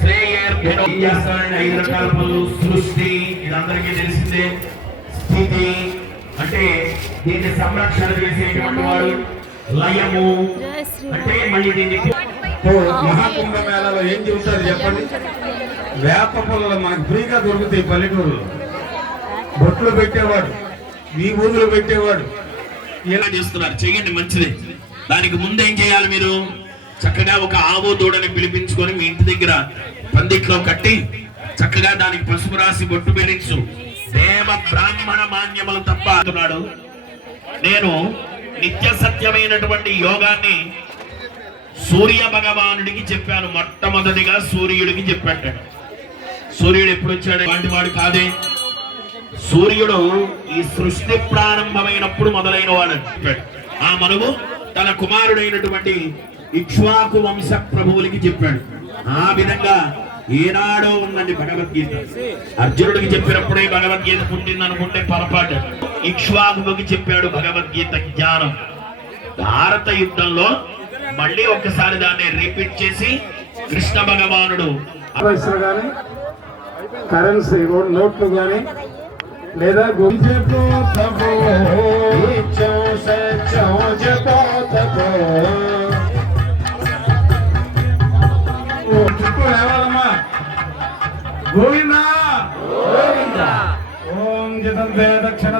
శ్రేయర్థినో ఏం చేస్తారంటే 5 రకాల పనులు. సృష్టి, ఇదందరికీ తెలిసిందే. స్థితి అంటే దీన్ని సంరక్షణ చేసేటువంటి వాడు. లయము అంటే మళ్ళీ దీన్ని మహాకుంభ మేళలో ఏం చెబుతారు చెప్పండి? వేప పొలాలు మనకు ఫ్రీగా దొరుకుతాయి పల్లెటూరులో. బొట్లు పెట్టేవాడు, వీధులు పెట్టేవాడు. ఎలా చేస్తున్నారు? చేయండి, మంచిది. దానికి ముందు ఏం చేయాలి? మీరు చక్కగా ఒక ఆవు దూడని పిలిపించుకొని మీ ఇంటి దగ్గర పందిట్లో కట్టి చక్కగా దానికి పసుపు రాసి బొట్టు పెరించు. దేవ బ్రాహ్మణ మాన్యములు తప్ప అంటున్నాడు. నేను నిత్య సత్యమైనటువంటి యోగాన్ని సూర్య భగవానుడికి చెప్పాను. మొట్టమొదటిగా సూర్యుడికి చెప్పాడు. సూర్యుడు ఎప్పుడు వచ్చాడు? వాటి వాడు కాదే. సూర్యుడు ఈ సృష్టి ప్రారంభమైనప్పుడు మొదలైన వాడు చెప్పాడు. ఆ మనువు తన కుమారుడైనటువంటి ఇక్ష్వాకు వంశ ప్రభువులకి చెప్పాడు. ఆ విధంగా ఏనాడో ఉందండి భగవద్గీత. అర్జునుడికి చెప్పినప్పుడే భగవద్గీత పుట్టింది అనుకుంటే పొరపాటు. ఇక్ష్వాకుకి చెప్పాడు భగవద్గీత జ్ఞానం. భారత యుద్ధంలో మళ్ళీ ఒక్కసారి దాన్ని రిపీట్ చేసి కృష్ణ భగవానుడు పైసలు కానీ, కరెన్సీ నోట్లు కానీ, లేదా లేవాలమ్మా. గోవిందా ఓం జితంతే దక్షిణ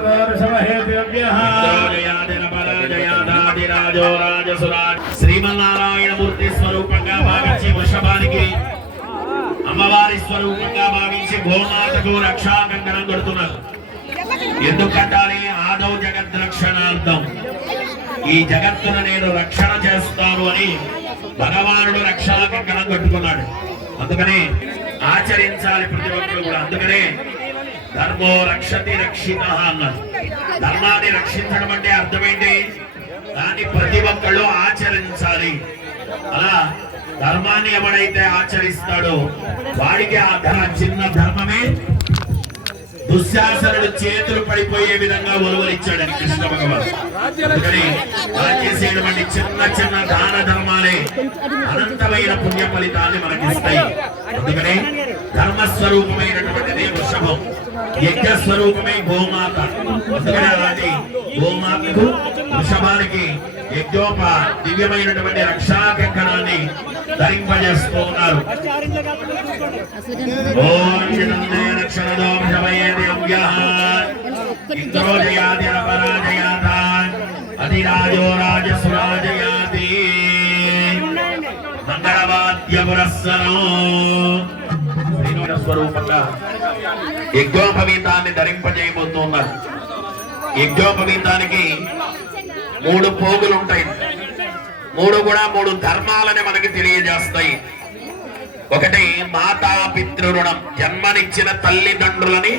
శ్రీమన్నారాయణమూర్తి స్వరూపంగా భావించి వృషభానికి అమ్మవారి స్వరూపంగా భావించి గోమాతకు రక్షా కంకణం కడుతున్నారు. ఎందుకు కట్టాలి? ఆదౌ జగత్ రక్షణార్థం. ఈ జగత్తును నేను రక్షణ చేస్తాను అని భగవానుడు రక్షా కంకణం కట్టుకున్నాడు. అందుకనే ఆచరించాలి ప్రతి ఒక్కరు కూడా. అందుకనే ధర్మో రక్షతి రక్షిత అన్నారు. ధర్మాన్ని రక్షించడం అంటే అర్థం ఏంటి? దాన్ని ప్రతి ఒక్కళ్ళు ఆచరించాలి. అలా ధర్మాన్ని ఎవడైతే ఆచరిస్తాడో వాడికి ఆ చిన్న ధర్మమే దుశ్శాసనుడు చేతులు పడిపోయే విధంగా ఒలువలిచ్చాడని కృష్ణ భగవాన్. అందుకని అలా చేసేటువంటి చిన్న చిన్న దాన ధర్మాలే అనంతమైన పుణ్య ఫలితాన్ని మనకిస్తాయి. అందుకనే ధర్మస్వరూపమైనటువంటిది వృషభం, యజ్ఞ స్వరూపమే గోమాత. అందుకని అలాంటి గోమాతకు వృషభానికి యజ్ఞోప దివ్యమైనటువంటి రక్షా కంకణాన్ని ధరింపజేస్తూ ఉన్నారు. ఇంద్రో జయాతి అపరాజయాత అధిరాజో రాజసురాజయాతి మంగళవాద్య పురస్సరం. స్వరూపంగా యజ్ఞోపవీతాన్ని ధరింపజేయబోతూ ఉన్నారు. యజ్ఞోపవీతానికి 3 పోగులు ఉంటాయి. 3 కూడా 3 ధర్మాలని మనకి తెలియజేస్తాయి. ఒకటి మాతా పితృ రుణం. జన్మనిచ్చిన తల్లిదండ్రులని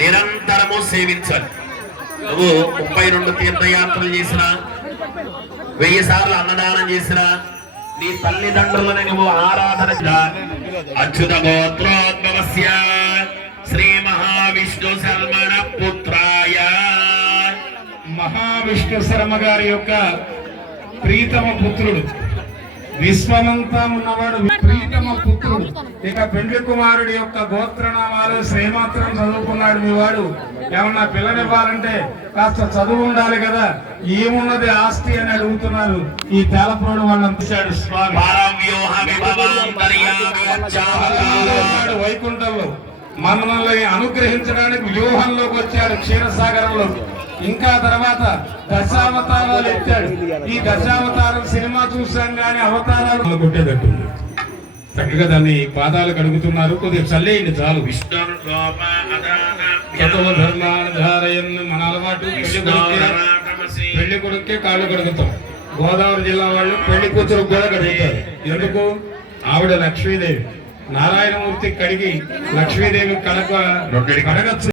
నిరంతరము సేవించాలి. నువ్వు 32 తీర్థయాత్రలు చేసినా, 1000 సార్లు అన్నదానం చేసినా, నీ తల్లిదండ్రులని నువ్వు ఆరాధన అచ్యుత గోత్రోద్భవస్య శ్రీ మహావిష్ణు శర్మణ పుత్రాయ. మహావిష్ణు శర్మ గారి యొక్క ప్రీతమ పుత్రుడు, విశ్వమంతా ఉన్నవాడు ప్రీతమ పుత్రుడు. ఇక పెండ్లి కుమారుడి యొక్క గోత్రనామాలు శ్రీమాత్రం చదువుకున్నాడు మీ వాడు. ఏమన్నా పిల్లనివ్వాలంటే కాస్త చదువు ఉండాలి కదా, ఏమున్నది ఆస్తి అని అడుగుతున్నారు. ఈ తేలప్రోడు వాళ్ళని చూశాడు స్వామి. వైకుంఠంలో మనల్ని అనుగ్రహించడానికి వ్యూహంలోకి వచ్చాడు క్షీరసాగరంలో. ఇంకా తర్వాత దశావతారాలు ఎత్తాడు. ఈ దశావతారం సినిమా చూసాం కానీ అవతారాలు కొట్టేటట్టుంది. చక్కగా దాన్ని పాదాలు కడుగుతున్నారు. కొద్దిగా చల్లేయండి చాలు. మన అలవాటు పెళ్లి కొడుకే కాళ్ళు కడుగుతాం. గోదావరి జిల్లా వాళ్ళు పెళ్లి కూతురు కూడా కడుగుతారు. ఎందుకు? ఆవిడ లక్ష్మీదేవి. నారాయణమూర్తి కడిగి లక్ష్మీదేవి కడగచ్చు.